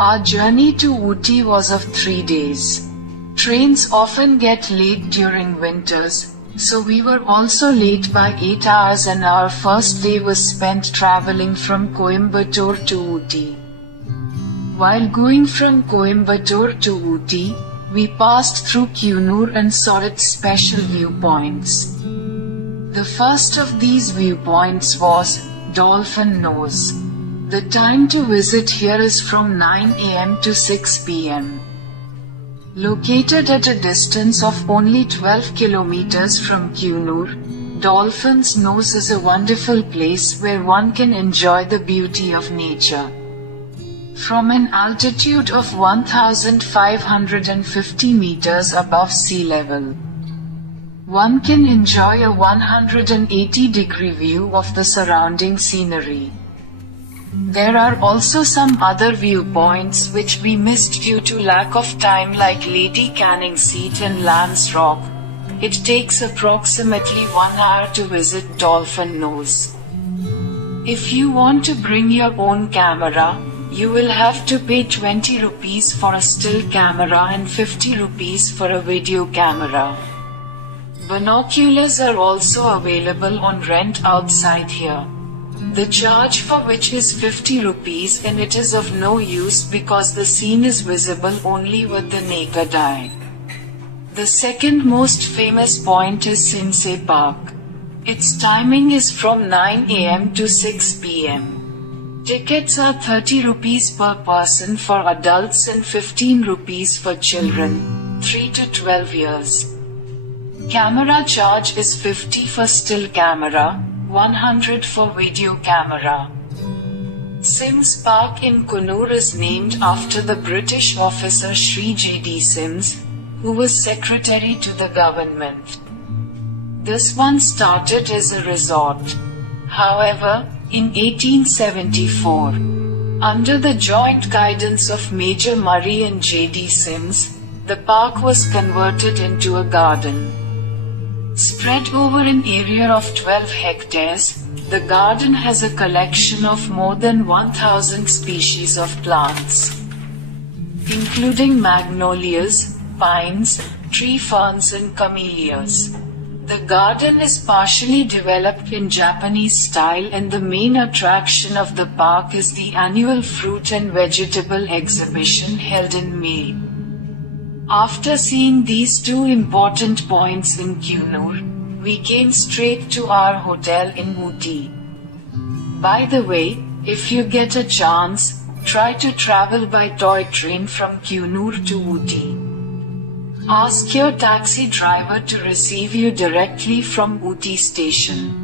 Our journey to Ooty was of 3 days. Trains often get late during winters, so we were also late by 8 hours, and our first day was spent traveling from Coimbatore to Ooty. While going from Coimbatore to Ooty, we passed through Cunoor and saw its special viewpoints. The first of these viewpoints was Dolphin Nose. The time to visit here is from 9 am to 6 pm. Located at a distance of only 12 kilometers from Cunoor, Dolphin's Nose is a wonderful place where one can enjoy the beauty of nature. From an altitude of 1,550 meters above sea level, one can enjoy a 180-degree view of the surrounding scenery. There are also some other viewpoints which we missed due to lack of time, like Lady Canning Seat and Lance Rock. It takes approximately 1 hour to visit Dolphin Nose. If you want to bring your own camera, you will have to pay 20 rupees for a still camera and 50 rupees for a video camera. Binoculars are also available on rent outside here. The charge for which is 50 rupees, and it is of no use because the scene is visible only with the naked eye. The second most famous point is Sinsay Park. Its timing is from 9 am to 6 pm. Tickets are 30 rupees per person for adults and 15 rupees for children, 3 to 12 years. Camera charge is 50 for still camera, 100 for video camera. Sims Park in Cunoor is named after the British officer Sri J.D. Sims, who was secretary to the government. This one started as a resort. However, in 1874, under the joint guidance of Major Murray and J.D. Sims, the park was converted into a garden. Spread over an area of 12 hectares, the garden has a collection of more than 1,000 species of plants, including magnolias, pines, tree ferns and camellias. The garden is partially developed in Japanese style, and the main attraction of the park is the annual fruit and vegetable exhibition held in May. After seeing these two important points in Cunoor, we came straight to our hotel in Ooty. By the way, if you get a chance, try to travel by toy train from Cunoor to Ooty. Ask your taxi driver to receive you directly from Ooty station.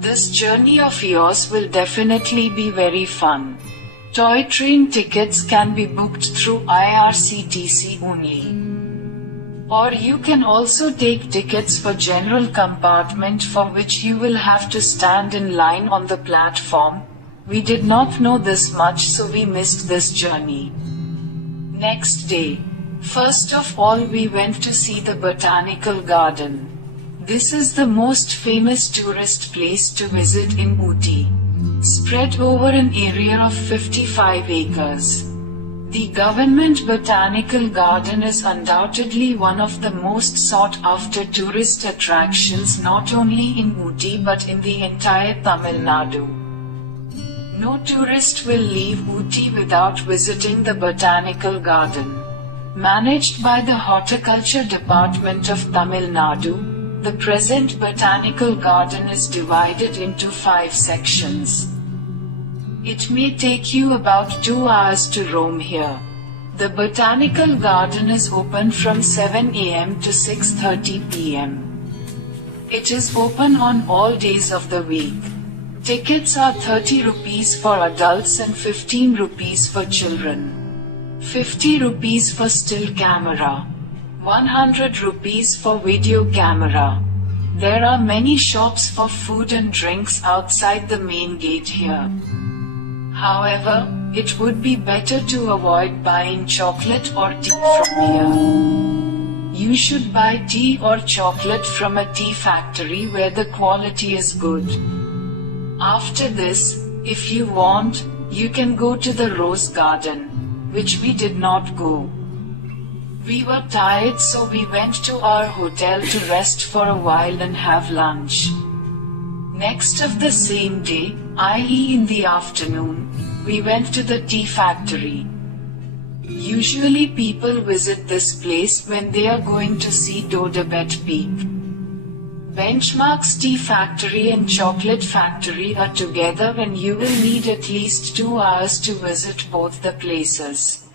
This journey of yours will definitely be very fun. Toy train tickets can be booked through IRCTC only. Or you can also take tickets for general compartment, for which you will have to stand in line on the platform. We did not know this much, so we missed this journey. Next day, first of all, we went to see the botanical garden. This is the most famous tourist place to visit in Ooty, spread over an area of 55 acres. The government botanical garden is undoubtedly one of the most sought-after tourist attractions, not only in Ooty but in the entire Tamil Nadu. No tourist will leave Ooty without visiting the botanical garden. Managed by the Horticulture Department of Tamil Nadu, the present botanical garden is divided into 5 sections. It may take you about 2 hours to roam here. The botanical garden is open from 7 am to 6:30 pm. It is open on all days of the week. Tickets are 30 rupees for adults and 15 rupees for children. 50 rupees for still camera. 100 rupees for video camera. There are many shops for food and drinks outside the main gate here. However, it would be better to avoid buying chocolate or tea from here. You should buy tea or chocolate from a tea factory where the quality is good. After this, if you want, you can go to the rose garden. which we did not go. We were tired, so we went to our hotel to rest for a while and have lunch. Next of the same day, i.e. in the afternoon, we went to the tea factory. Usually people visit this place when they are going to see Dodebet Peak. Benchmark's tea factory and chocolate factory are together and you will need at least 2 hours to visit both the places.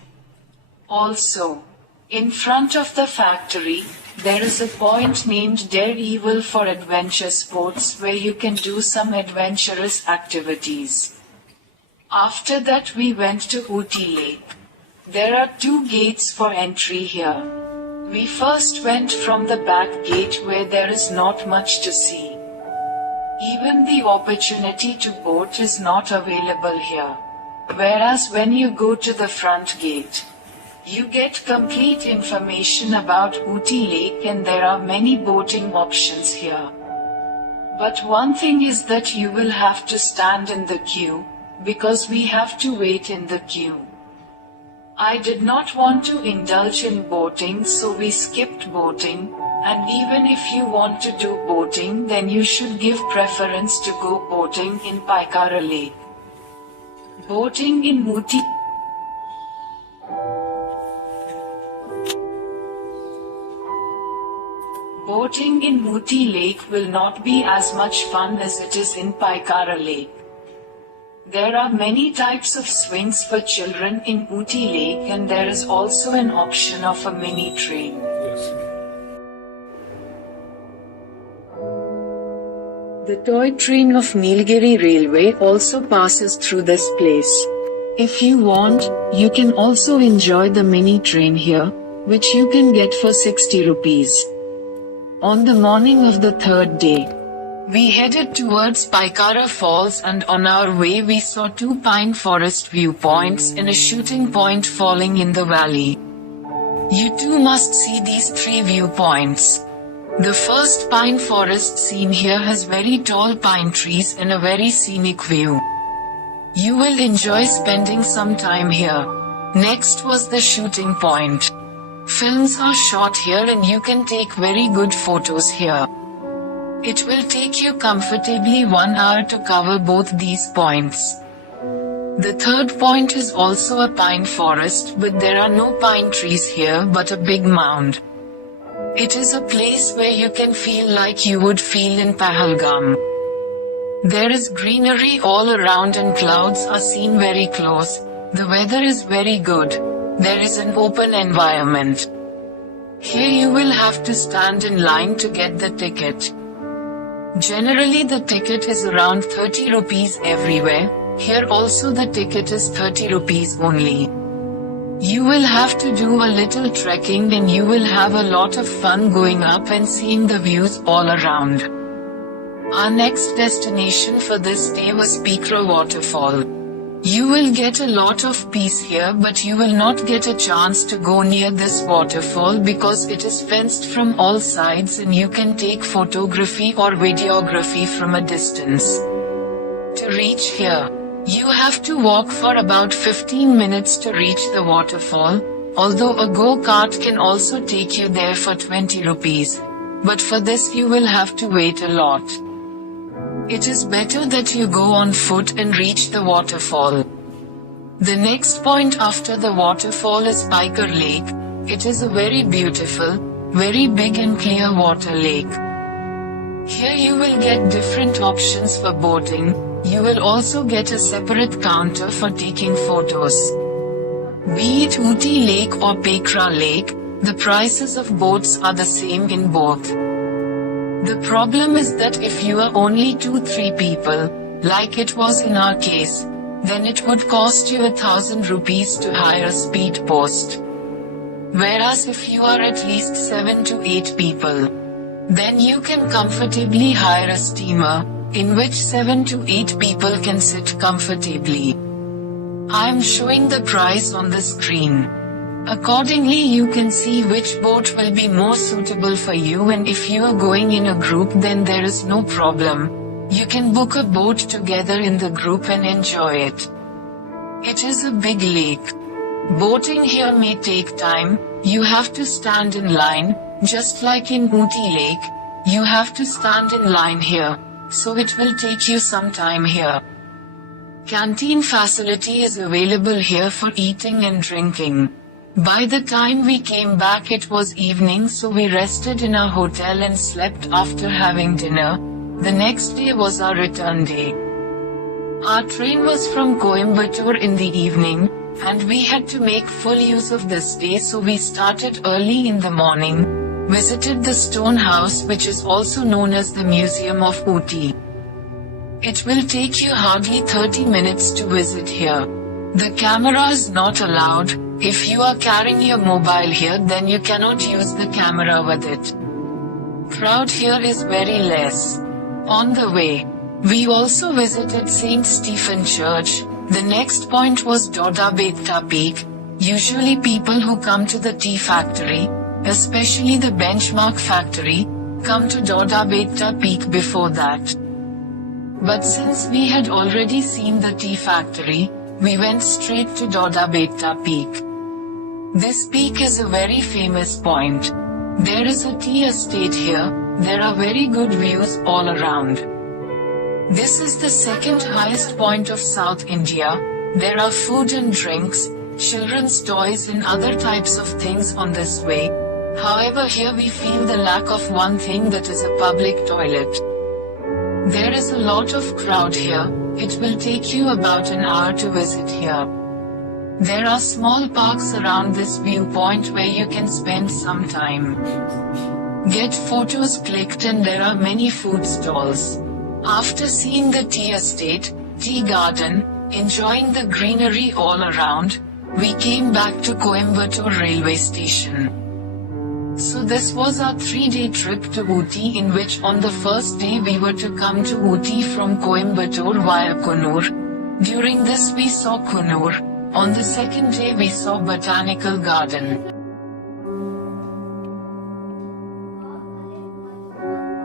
Also, in front of the factory, there is a point named Daredevil for adventure sports where you can do some adventurous activities. After that we went to Ooty Lake. There are 2 gates for entry here. We first went from the back gate where there is not much to see. Even the opportunity to boat is not available here. Whereas when you go to the front gate, you get complete information about Ooty Lake and there are many boating options here. But one thing is that you will have to stand in the queue, because we have to wait in the queue. I did not want to indulge in boating, so we skipped boating, and even if you want to do boating, then you should give preference to go boating in Paikara Lake. Boating in Ooty Boating in Ooty Lake will not be as much fun as it is in Paikara Lake. There are many types of swings for children in Ooty Lake and there is also an option of a mini train. The toy train of Nilgiri Railway also passes through this place. If you want, you can also enjoy the mini train here, which you can get for 60 rupees. On the morning of the 3rd day, we headed towards Paikara Falls and on our way we saw 2 pine forest viewpoints and a shooting point falling in the valley. You too must see these 3 viewpoints. The first pine forest seen here has very tall pine trees and a very scenic view. You will enjoy spending some time here. Next was the shooting point. Films are shot here and you can take very good photos here. It will take you comfortably 1 hour to cover both these points. The 3rd point is also a pine forest, but there are no pine trees here but a big mound. It is a place where you can feel like you would feel in Pahalgam. There is greenery all around and clouds are seen very close. The weather is very good. There is an open environment. Here you will have to stand in line to get the ticket. Generally the ticket is around 30 rupees everywhere. Here also the ticket is 30 rupees only. You will have to do a little trekking and you will have a lot of fun going up and seeing the views all around. Our next destination for this day was Pikro Waterfall. You will get a lot of peace here, but you will not get a chance to go near this waterfall because it is fenced from all sides and you can take photography or videography from a distance. To reach here, you have to walk for about 15 minutes to reach the waterfall, although a go-kart can also take you there for 20 rupees. But for this you will have to wait a lot. It is better that you go on foot and reach the waterfall. The next point after the waterfall is Paikar Lake. It is a very beautiful, very big and clear water lake. Here you will get different options for boating. You will also get a separate counter for taking photos. Be it Ooty Lake or Paikra Lake, the prices of boats are the same in both. The problem is that if you are only 2-3 people, like it was in our case, then it would cost you 1,000 rupees to hire a speed post. Whereas if you are at least 7 to 8 people, then you can comfortably hire a steamer, in which 7 to 8 people can sit comfortably. I am showing the price on the screen. Accordingly you can see which boat will be more suitable for you, and if you are going in a group then there is no problem. You can book a boat together in the group and enjoy it. It is a big lake. Boating here may take time, you have to stand in line, just like in Ooty Lake, you have to stand in line here, so it will take you some time here. Canteen facility is available here for eating and drinking. By the time we came back it was evening, so we rested in our hotel and slept after having dinner. The next day was our return day. Our train was from Coimbatore in the evening, and we had to make full use of this day, so we started early in the morning, visited the stone house, which is also known as the Museum of Ooty. It will take you hardly 30 minutes to visit here. The camera is not allowed. If you are carrying your mobile here, then you cannot use the camera with it. Crowd here is very less. On the way, we also visited St. Stephen Church. The next point was Cunoor-Ooty Peak. Usually people who come to the tea factory, especially the benchmark factory, come to Cunoor-Ooty Peak before that. But since we had already seen the tea factory, we went straight to Cunoor-Ooty Peak. This peak is a very famous point. There is a tea estate here, there are very good views all around. This is the second highest point of South India. There are food and drinks, children's toys and other types of things on this way. However, here we feel the lack of one thing, that is a public toilet. There is a lot of crowd here. It will take you about an hour to visit here. There are small parks around this viewpoint where you can spend some time. Get photos clicked, and there are many food stalls. After seeing the tea estate, tea garden, enjoying the greenery all around, we came back to Coimbatore railway station. So this was our 3-day trip to Ooty, in which on the first day we were to come to Ooty from Coimbatore via Cunoor. During this we saw Cunoor. On the second day we saw Botanical Garden.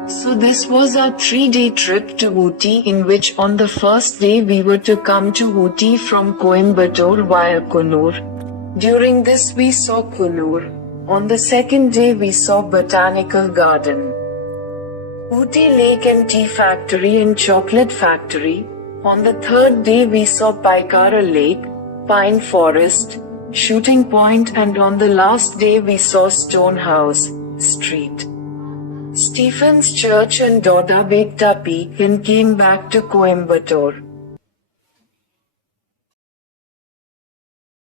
So this was our 3-day trip to Ooty, in which on the first day we were to come to Ooty from Coimbatore via Cunoor. During this we saw Cunoor. On the second day we saw Botanical Garden, Ooty Lake and Tea Factory and Chocolate Factory. On the third day we saw Paikara Lake, Pine Forest, Shooting Point, and on the last day we saw Stone House, Street, Stephen's Church and Cunoor-Ooty Peak, and came back to Coimbatore.